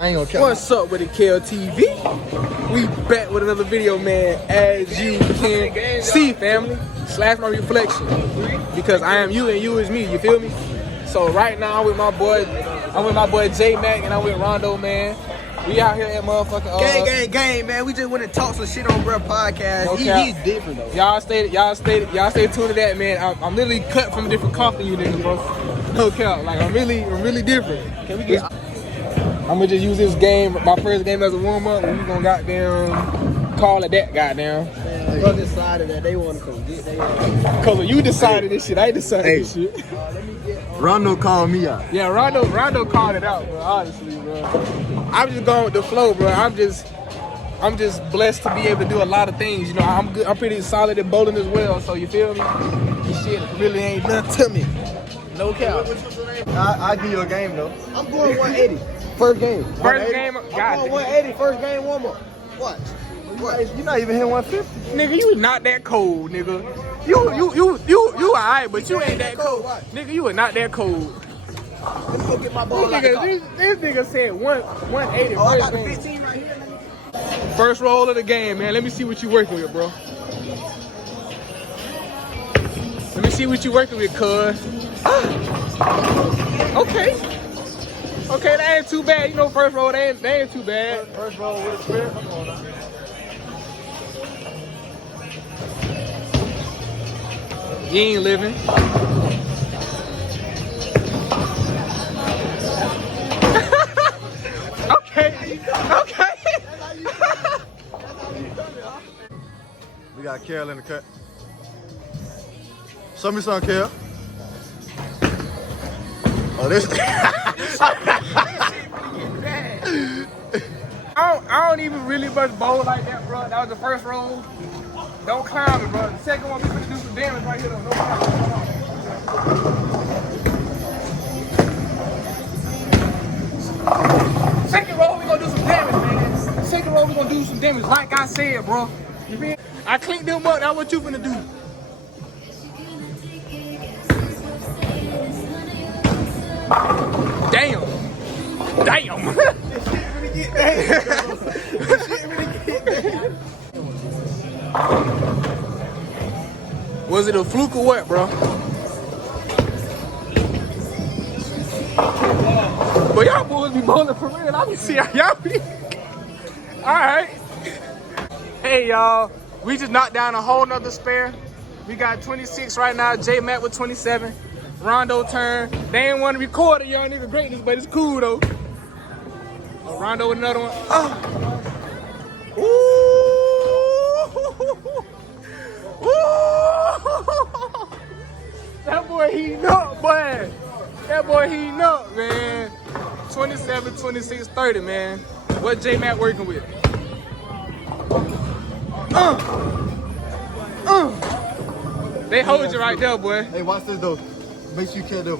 I ain't gonna count. What's up with the KLTV? We back with another video, man. As you can see, family, slash my reflection. Because I am you and you is me, you feel me? So right now I'm with my boy J Mac and I'm with Rondo, man. We out here at motherfucking Gang, man. We just went and talked some shit on Bruh podcast. No He's different though. Y'all stay tuned to that, man. I'm literally cut from a different cloth than you niggas, bro. No cap. Like I'm really different. Can we get? I'm gonna just use this game, my first game as a warm up, and we gonna goddamn call it that, goddamn. Bruh decided that they want to come get their Cause when you decided this shit, I decided this shit. Rondo called me out. Yeah, Rondo called it out, bro. Honestly, bro. I'm just going with the flow, bro. I'm just blessed to be able to do a lot of things. You know, I'm good. I'm pretty solid at bowling as well. So you feel me? This shit really ain't nothing to me. No cap. I give you a game though. I'm going 180. First game. First game. I'm going 180. First game warm up. What? You're not even hitting 150. Nigga, you not that cold, nigga. You alright, but you ain't that cold. Nigga, you are not that cold. Let me go get my ball. This nigga said 180 I first got the game. 15 right here. First roll of the game, man. Let me see what you working with, bro. Let me see what you working with, cuz. Okay. Okay, that ain't too bad. You know, first roll, that ain't too bad. First roll with a spirit. Come on now. You ain't living. Okay. We got Carol in the cut. Show me some, Carol. Oh, this. I don't even really much bowl like that, bro. That was the first roll. Don't clown me, bro. The second one, we gonna do some damage right here, though. No problem. Second roll, we gonna do some damage, man. Second roll, we gonna do some damage, like I said, bro. You feel me? I cleaned them up. That's what you finna do. Damn. Was it a fluke or what, bro? But y'all boys be bowling for real. I be see how y'all be. Alright. Hey y'all, we just knocked down a whole nother spare. We got 26 right now, J Matt with 27. Rondo turn. They ain't want to record it, young nigga greatness, but it's cool though. Oh, Rondo with another one. Ooh. Ooh. That boy heating up, boy. That boy heating up, man. 27, 26, 30, man. What J Matt working with? They hold you right there, boy. Hey, watch this though. Make sure you can't do.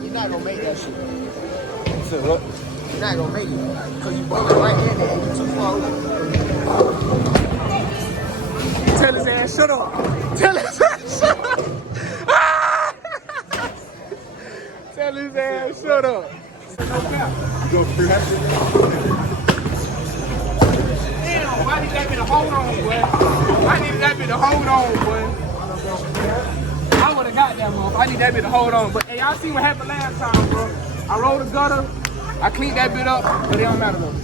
You're not gonna make that shit. You said what? You're not gonna make it. Cause you bowling right in there and you too far over. Tell his ass, shut up. Tell his ass, shut up. Tell his ass, shut up. No cap. You go free hat? Damn, why did that be the hold on, boy? I needed that be the hold on, boy. I would have got that, motherfucker. I need that bit to hold on. But hey, y'all see what happened last time, bro? I rolled a gutter, I cleaned that bit up, but it don't matter though.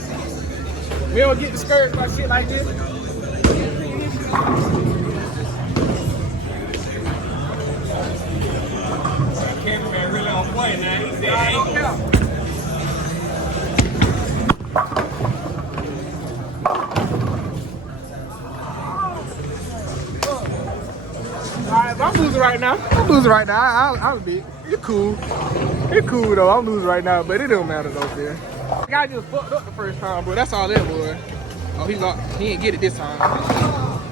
We don't get discouraged by shit like this. Cameraman really on point now. He said, I don't care. Alright, I'm losing right now. I'll be. You're cool. You're cool though. I'm losing right now, but it don't matter though, man. The guy just fucked up the first time, bro. That's all that was. Oh, he ain't get it this time.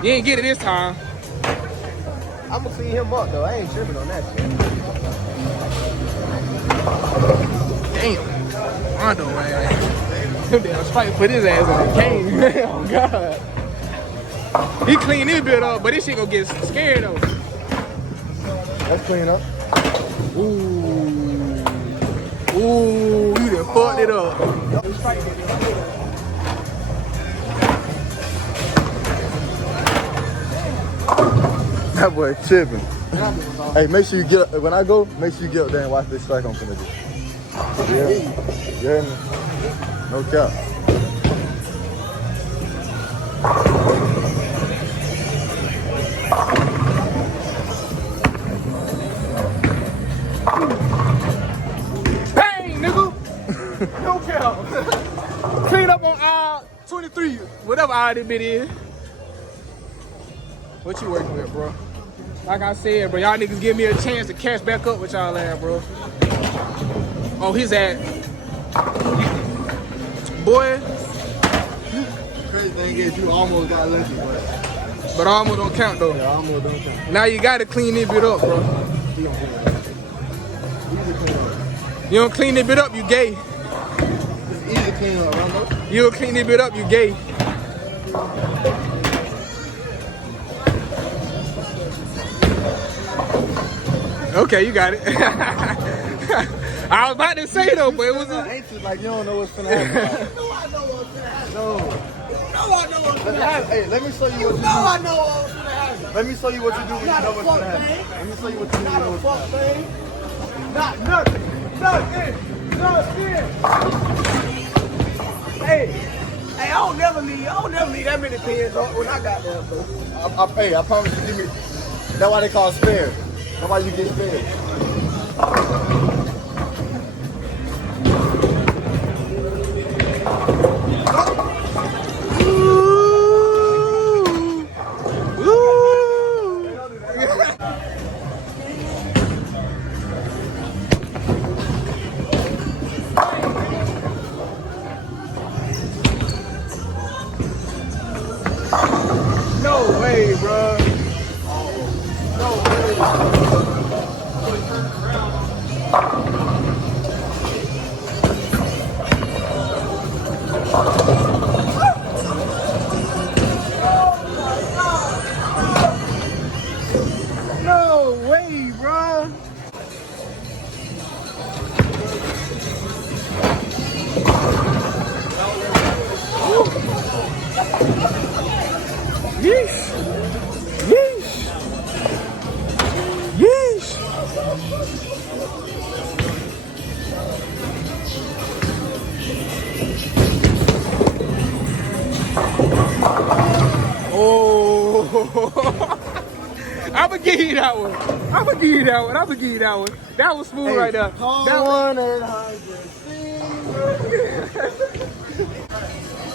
He ain't get it this time. I'm gonna clean him up though. I ain't tripping on that shit. Damn. Rondo, man. Them damn Spike put his ass in the game. Oh, God. He cleaned his bit up, but this shit gonna get scared though. Let's clean up. Ooh. Ooh, you nigga fucked it up. That boy tripping. Hey, make sure you get up. When I go, make sure you get up there and watch this strike I'm finna do. Yeah. You hear me? No cap. Bang, nigga. No cap. Clean up on aisle 23, whatever aisle this bit is. What you working with, bro? Like I said, bro, y'all niggas give me a chance to catch back up with y'all ass, bro. Oh, he's at. Boy. Crazy thing is, you almost got lucky, But almost don't count, though. Yeah, almost don't count. Now you gotta clean this bit up, bro. He don't clean it up. Easy clean up. You don't clean this bit up, you gay. It's easy clean up, Rondo. You don't clean this bit up, you gay. Okay, you got it. I was about to say though, but it was Anxious, like you don't know what's gonna happen. No, I know what's gonna happen. No. No, I know what's gonna happen. Hey, let me show you what you No, I do. know what's gonna happen. Let me show you what you do when you Not know a what's fuck gonna happen. thing. Let me show you what you do when you Not know a what's fuck gonna happen. thing. Not nothing. Nothing. Hey, I don't never need that many pins when I got there, bro. I promise you, give me. That's why they call spare. That's why you get spared. no way, bro. No way. No way, bro. Yeesh. Yeesh. Yeesh. Oh. I'ma give you that one. I'ma give you that one. I'ma give you that one. That was smooth right there. Call That 1-800.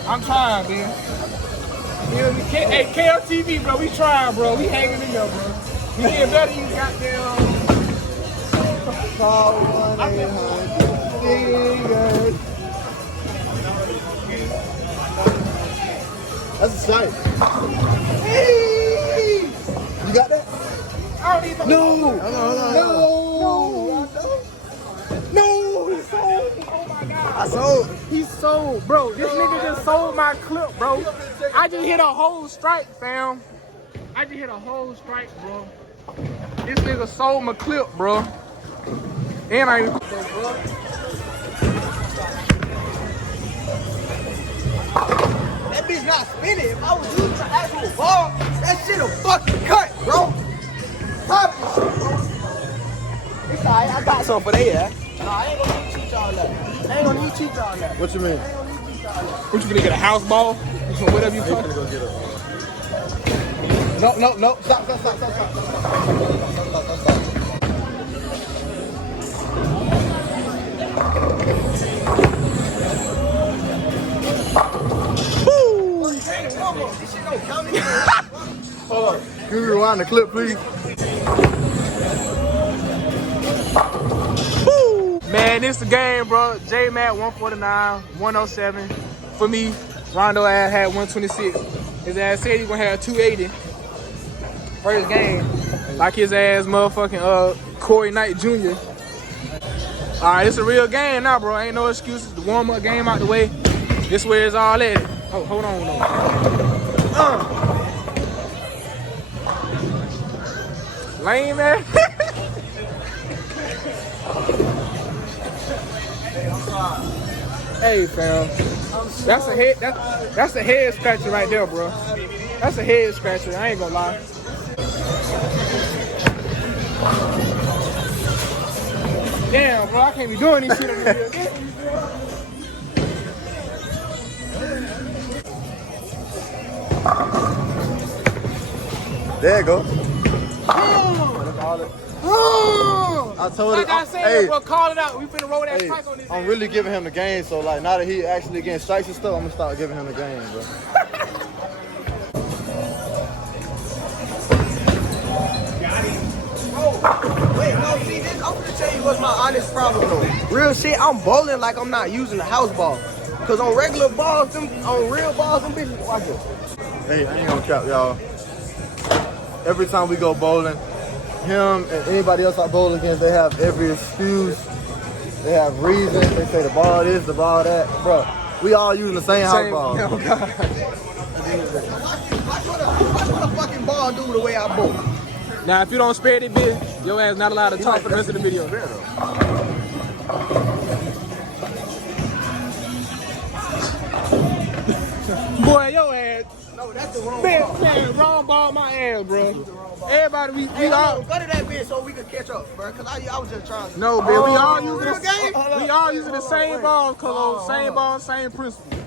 I'm trying, man. Hey, KLTV, bro, we trying, bro. We hanging in there, bro. We getting better, you goddamn. Call 1-800. That's a sight. Hey! You got that? I don't even No! No, he sold. Oh my God. I sold. He sold, bro. This nigga just sold my clip, bro. I just hit a whole strike, fam. I just hit a whole strike, bro. This nigga sold my clip, bro. And I ain't That bitch not spinning. If I was using the actual ball, that shit'll fucking cut, bro. Pop this shit, bro. It's alright, I got something for that. Nah, I ain't gonna need to teach y'all that. I ain't gonna need to teach y'all that. What you mean? What, you gonna get a house ball? Whatever you call it. Go get her. No. Stop. This shit don't count me. Hold on. Can you rewind the clip, please? Man, this the game, bro. J-Mac 149, 107. For me, Rondo ass had 126. His ass said he gonna have 280. First game. Like his ass motherfucking Corey Knight Jr. Alright, it's a real game now, bro. Ain't no excuses. The warm-up game out the way. This where it's all at. Oh, hold on, Lame, man. Hey, fam. That's a head scratcher right there, bro. That's a head scratcher. I ain't gonna lie. Damn, bro. I can't be doing this shit over here. There you go. Oh, I told like him. I said, Hey, bro, call it out. We finna roll that hey, strike on this. I'm really giving him the game. So like, now that he actually getting strikes and stuff, I'm gonna start giving him the game, bro. Wait, no, see, this, I'm gonna tell you what's my honest problem though. Real shit, I'm bowling like I'm not using a house ball. Cause on regular balls, on real balls, them bitches, watch it. Hey, I ain't gonna cap y'all. Every time we go bowling, him and anybody else I bowl against, they have every excuse. They have reasons. They say the ball this, the ball that. Bro, we all using the same house ball. Oh, God. Watch what a fucking ball do the way I bowl. Now, if you don't spare this bitch, your ass not allowed to talk for the rest of the video. Boy, your ass. No, that's the wrong Man, ball. man, wrong ball my ass, bro. Everybody, we Hey, all. go to that bitch so we can catch up, bro. Cause I was just trying to. No, man, we all using real the game? we all using the same ball, cause same ball, same principle.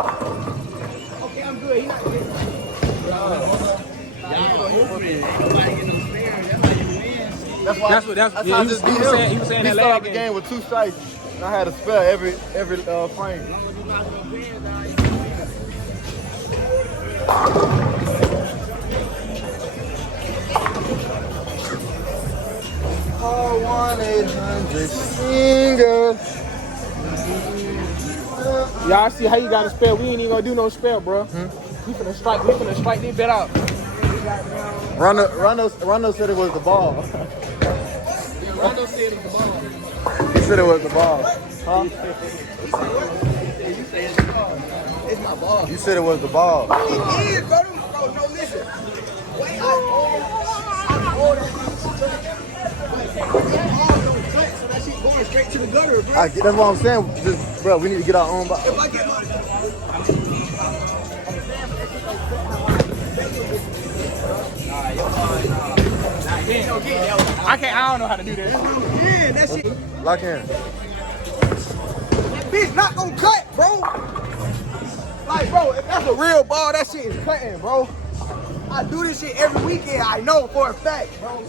Okay, I'm good. He not good. That's why. That's how I just beat him. he was saying He that started last the game. game with 2 strikes, and I had to spare every frame. Call 1-800 single. Y'all see how you got to spell? We ain't even gonna do no spell, bro. We finna strike this bet out. Rondo said it was the ball. Rondo said it was the ball. He said it was the ball. Huh? You say it's the ball. It's my ball. You said it was the ball. It is, bro. Bro, no, listen. Way I hold that so that shit going straight to the gutter, bro. That's what I'm saying. Just, bro, we need to get our own ball. If I get my... I don't know how to do that. Yeah, that shit... Lock in. That bitch not gonna cut, bro. Like, bro, if that's a real ball, that shit is cutting, bro. I do this shit every weekend. I know for a fact, bro.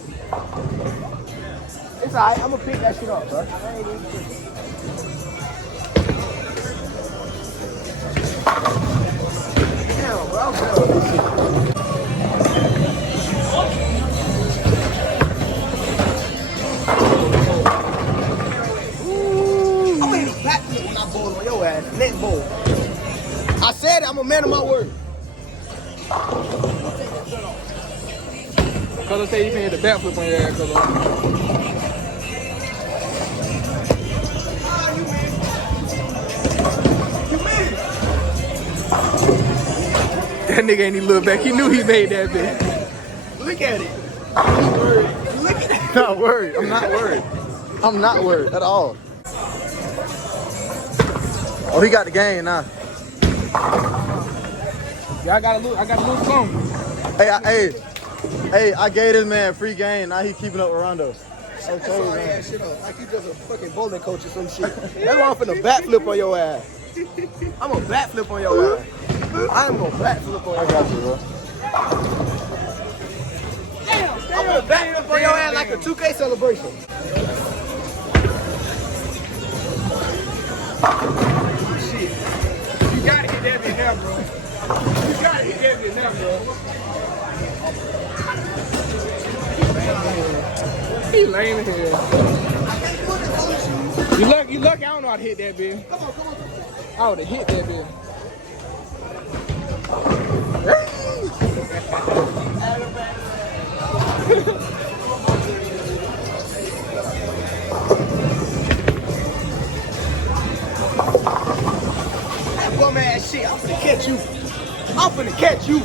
It's alright. I'm gonna pick that shit up, bro. Damn, bro. I'm done with this shit. I'm gonna hit a backflip when I bowl on your ass. Next bowl. I said it, I'm a man of my word. Cause I say you can hit the backflip on your ass, cause that nigga ain't even look back. He knew he made that bitch. Look at it. Look at it. Not worried. I'm not worried. I'm not worried at all. Oh, he got the game now. Yeah, I got a little something. Hey, I gave this man free game. Now he keeping up with Rondo. Shut that sorry ass shit up. Like you just a fucking bowling coach or some shit. That's why I'm finna backflip on your ass. I'm gonna backflip on your ass. I'm gonna backflip on your ass. I got you, bro. I'm gonna backflip on your ass like a 2K celebration. Shit. You gotta hit that bitch now, bro. You gotta hit that bitch now, bro. He lame in here. You lucky I don't know how to hit that bitch. I would've hit that bitch. That bum ass shit. I'm finna catch you. I'm finna catch you.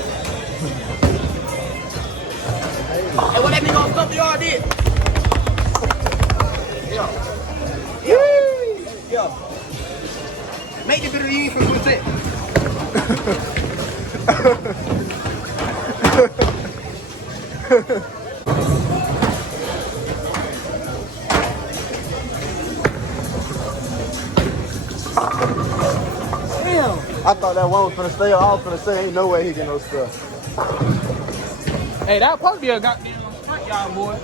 Hey, what that nigga on y'all did. Yo. Make the video you from Quintet. Damn. I thought that one was finna stay. I was finna say, ain't no way he get no stuff. Hey, that supposed to be a goddamn front y'all, boy.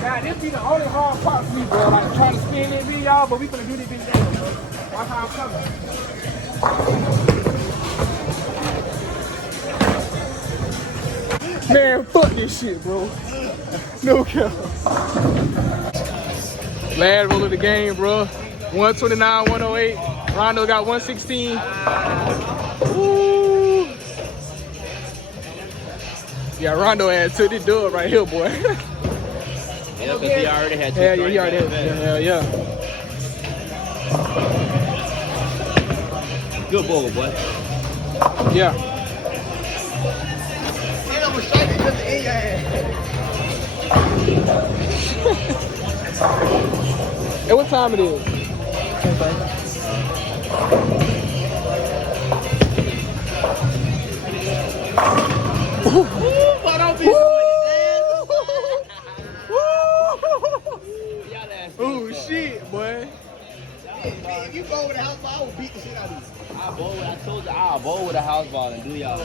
God, this be the only hard part for me, bro. Like trying to spin this video, y'all, but we finna do this video, bro. Watch how I'm coming. Man, fuck this shit, bro. No cap. Last roll of the game, bro. 129, 108. Rondo got 116. Woo. Yeah, Rondo had took this dub right here, boy. Yeah, because he already had two. Yeah, he already had. Yeah. Good ball, boy. Yeah. And I'm straight into the in your ass. Hey, what time it is? But don't be Oh shit, boy. If you go over the house ball, I will beat the shit out of you. I told you, I'll bowl with a house ball and do y'all.